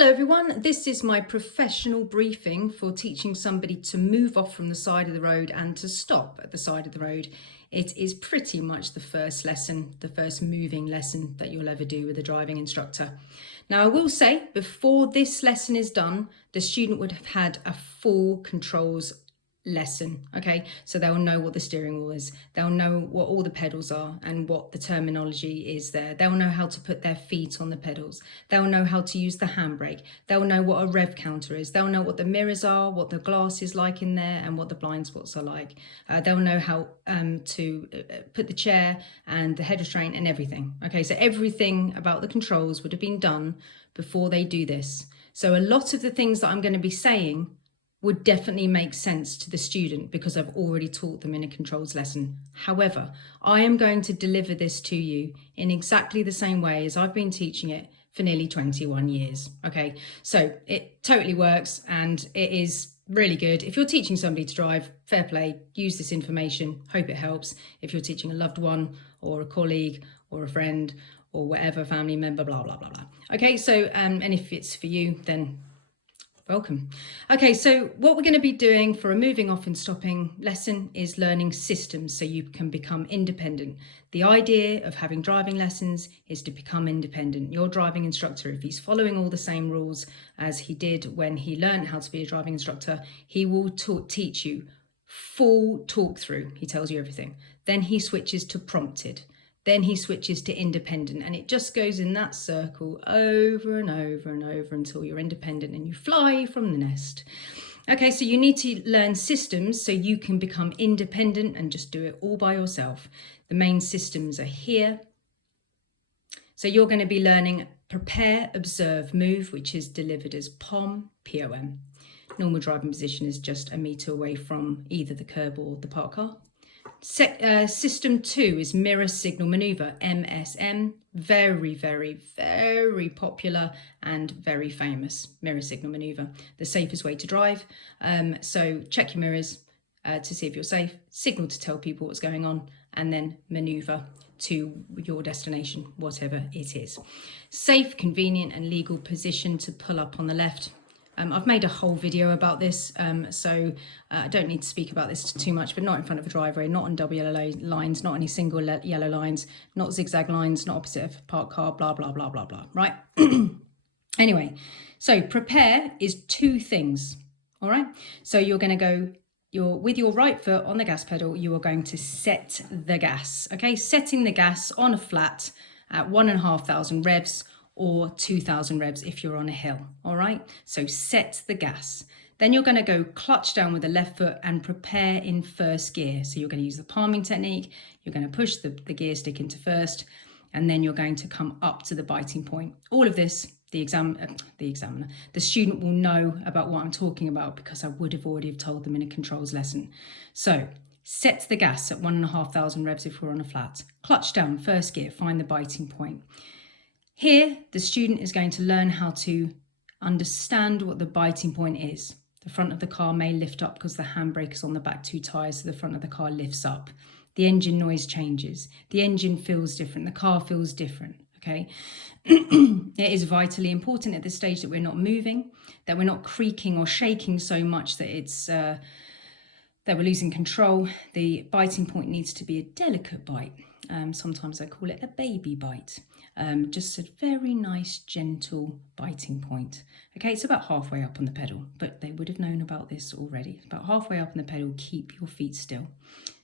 Hello everyone, this is my professional briefing for teaching somebody to move off from the side of the road and to stop at the side of the road. It is pretty much the first lesson, the first moving lesson that you'll ever do with a driving instructor. Now I will say, before this lesson is done, the student would have had a full controls lesson. Okay, so they'll know what the steering wheel is, they'll know what all the pedals are and what the terminology is there, they'll know how to put their feet on the pedals, they'll know how to use the handbrake, they'll know what a rev counter is, they'll know what the mirrors are, what the glass is like in there and what the blind spots are like. They'll know how to put the chair and the head restraint and everything. Okay, so everything about the controls would have been done before they do this. So a lot of the things that I'm going to be saying would definitely make sense to the student because I've already taught them in a controls lesson. However, I am going to deliver this to you in exactly the same way as I've been teaching it for nearly 21 years. Okay, so it totally works and it is really good. If you're teaching somebody to drive, fair play, use this information, hope it helps. If you're teaching a loved one or a colleague or a friend or whatever, family member, blah, blah, blah, blah. Okay, so, and if it's for you, then welcome. Okay, so what we're going to be doing for a moving off and stopping lesson is learning systems so you can become independent. The idea of having driving lessons is to become independent. Your driving instructor, if he's following all the same rules as he did when he learned how to be a driving instructor, he will teach you full talk through. He tells you everything. Then he switches to prompted. Then he switches to independent, and it just goes in that circle over and over and over until you're independent and you fly from the nest. Okay, so you need to learn systems so you can become independent and just do it all by yourself. The main systems are here. So you're going to be learning prepare, observe, move, which is delivered as POM, P-O-M. Normal driving position is just a meter away from either the curb or the parked car. System 2 is mirror signal maneuver, MSM, very, very, very popular and very famous mirror signal maneuver, the safest way to drive. So check your mirrors to see if you're safe, signal to tell people what's going on, and then maneuver to your destination, whatever it is. Safe, convenient and legal position to pull up on the left. I've made a whole video about this, so I don't need to speak about this too much, but not in front of a driveway, not on double yellow lines, not any single yellow lines, not zigzag lines, not opposite of a parked car, blah, blah, blah, blah, blah, right? Anyway, so prepare is two things, all right? So you're going to go, with your right foot on the gas pedal, you are going to set the gas, okay? Setting the gas on a flat at 1,500 revs, or 2,000 revs if you're on a hill, all right? So set the gas. Then you're gonna go clutch down with the left foot and prepare in first gear. So you're gonna use the palming technique, you're gonna push the gear stick into first, and then you're going to come up to the biting point. All of this, the student will know about what I'm talking about because I would have already told them in a controls lesson. So set the gas at 1,500 revs if we're on a flat. Clutch down, first gear, find the biting point. Here, the student is going to learn how to understand what the biting point is. The front of the car may lift up because the handbrake is on the back two tyres, so the front of the car lifts up. The engine noise changes. The engine feels different. The car feels different, okay? It is vitally important at this stage that we're not moving, that we're not creaking or shaking so much that it's that we're losing control. The biting point needs to be a delicate bite. Sometimes I call it a baby bite. Just a very nice, gentle biting point. Okay, it's about halfway up on the pedal, but they would have known about this already. About halfway up on the pedal, keep your feet still.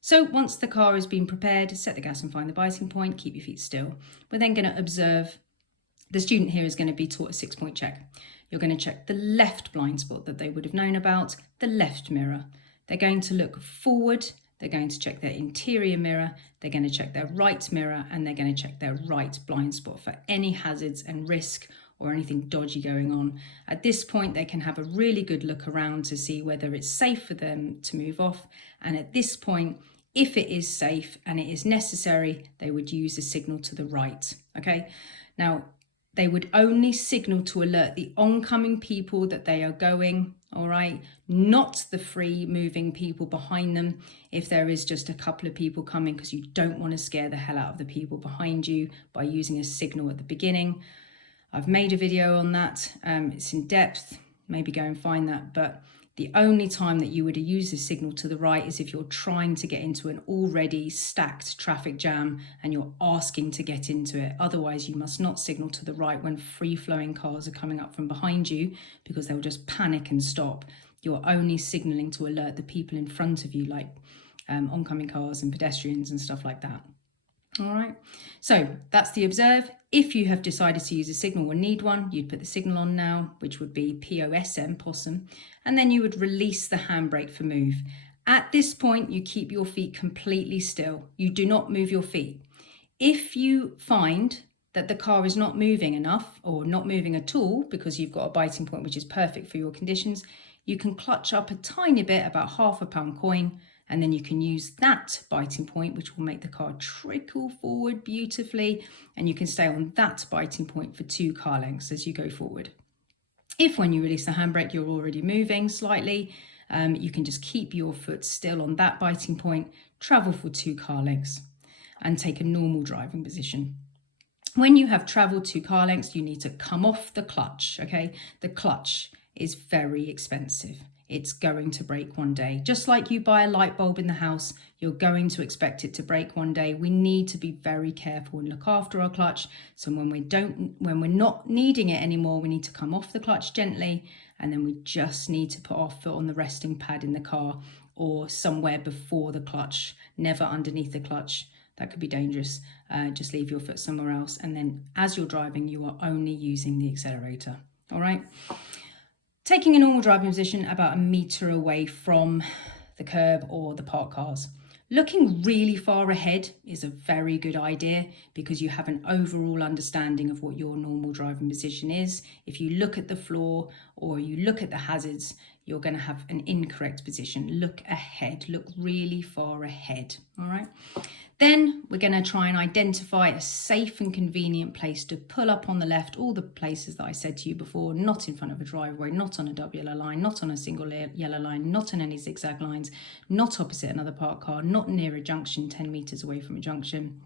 So once the car has been prepared, set the gas and find the biting point, keep your feet still. We're then going to observe. The student here is going to be taught a 6-point check. You're going to check the left blind spot that they would have known about, the left mirror. They're going to look forward. They're going to check their interior mirror, they're going to check their right mirror, and they're going to check their right blind spot for any hazards and risk or anything dodgy going on. At this point, they can have a really good look around to see whether it's safe for them to move off. And at this point, if it is safe and it is necessary, they would use a signal to the right, okay? Now, they would only signal to alert the oncoming people that they are going, all right, not the free moving people behind them if there is just a couple of people coming, because you don't want to scare the hell out of the people behind you by using a signal at the beginning. I've made a video on that. It's in depth, maybe go and find that. But the only time that you would use the signal to the right is if you're trying to get into an already stacked traffic jam and you're asking to get into it. Otherwise, you must not signal to the right when free-flowing cars are coming up from behind you, because they'll just panic and stop. You're only signaling to alert the people in front of you, like oncoming cars and pedestrians and stuff like that. All right, so that's the observe. If you have decided to use a signal or need one, you'd put the signal on now, which would be POSM, possum, and then you would release the handbrake for move. At this point, you keep your feet completely still. You do not move your feet. If you find that the car is not moving enough or not moving at all because you've got a biting point which is perfect for your conditions, you can clutch up a tiny bit, about £half a pound coin, and then you can use that biting point, which will make the car trickle forward beautifully, and you can stay on that biting point for 2 car lengths as you go forward. If when you release the handbrake you're already moving slightly, you can just keep your foot still on that biting point, travel for 2 car lengths, and take a normal driving position. When you have travelled 2 car lengths, you need to come off the clutch, okay? The clutch is very expensive. It's going to break one day. Just like you buy a light bulb in the house, you're going to expect it to break one day. We need to be very careful and look after our clutch. So when we're not needing it anymore, we need to come off the clutch gently, and then we just need to put our foot on the resting pad in the car or somewhere before the clutch, never underneath the clutch. That could be dangerous. Just leave your foot somewhere else. And then as you're driving, you are only using the accelerator. All right. Taking a normal driving position about 1 metre away from the curb or the parked cars. Looking really far ahead is a very good idea because you have an overall understanding of what your normal driving position is. If you look at the floor or you look at the hazards, you're going to have an incorrect position. Look ahead, look really far ahead, all right? Then we're going to try and identify a safe and convenient place to pull up on the left, all the places that I said to you before, not in front of a driveway, not on a double yellow line, not on a single yellow line, not on any zigzag lines, not opposite another parked car, not near a junction, 10 metres away from a junction.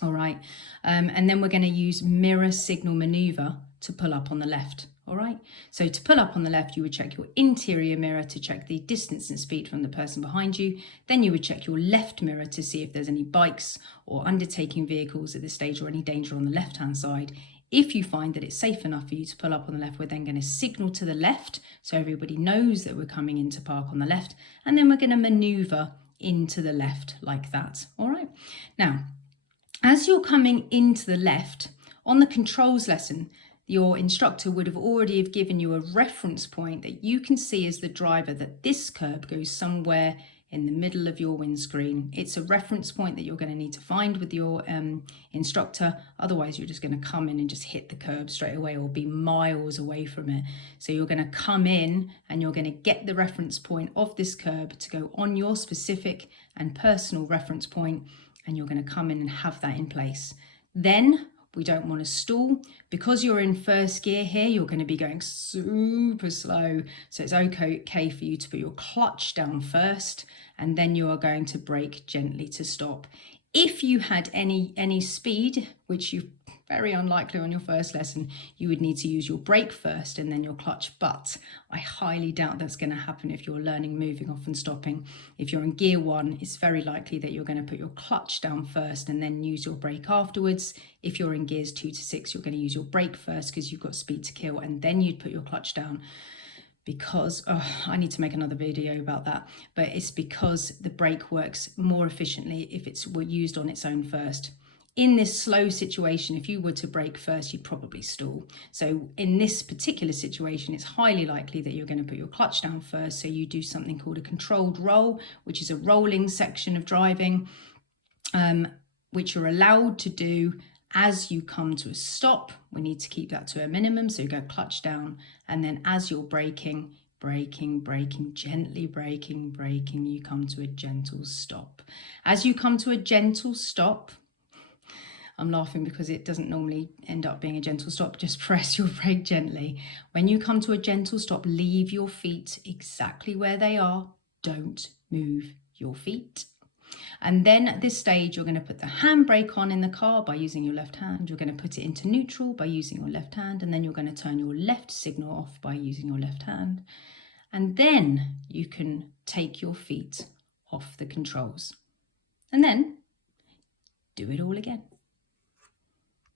All right, and then we're going to use mirror signal manoeuvre to pull up on the left. All right, so to pull up on the left, you would check your interior mirror to check the distance and speed from the person behind you. Then you would check your left mirror to see if there's any bikes or undertaking vehicles at this stage or any danger on the left-hand side. If you find that it's safe enough for you to pull up on the left, we're then going to signal to the left so everybody knows that we're coming in to park on the left, and then we're going to manoeuvre into the left like that. All right, now, as you're coming into the left, on the controls lesson, your instructor would have already given you a reference point that you can see as the driver that this curb goes somewhere in the middle of your windscreen. It's a reference point that you're going to need to find with your instructor. Otherwise, you're just going to come in and just hit the curb straight away or be miles away from it. So you're going to come in and you're going to get the reference point of this curb to go on your specific and personal reference point, and you're going to come in and have that in place. Then we don't want to stall. Because you're in first gear here, you're going to be going super slow. So it's okay for you to put your clutch down first, and then you are going to brake gently to stop. If you had any speed, which you very unlikely on your first lesson, you would need to use your brake first and then your clutch. But I highly doubt that's going to happen if you're learning moving off and stopping. If you're in gear 1, it's very likely that you're going to put your clutch down first and then use your brake afterwards. If you're in gears 2 to 6, you're going to use your brake first because you've got speed to kill, and then you'd put your clutch down. Because I need to make another video about that, but it's because the brake works more efficiently if it's used on its own first. In this slow situation, if you were to brake first, you'd probably stall. So in this particular situation, it's highly likely that you're going to put your clutch down first. So you do something called a controlled roll, which is a rolling section of driving, which you're allowed to do as you come to a stop. We need to keep that to a minimum. So you go clutch down, and then as you're braking, gently braking, you come to a gentle stop. As you come to a gentle stop, I'm laughing because it doesn't normally end up being a gentle stop. Just press your brake gently. When you come to a gentle stop, leave your feet exactly where they are. Don't move your feet. And then at this stage, you're going to put the handbrake on in the car by using your left hand. You're going to put it into neutral by using your left hand. And then you're going to turn your left signal off by using your left hand. And then you can take your feet off the controls. And then do it all again.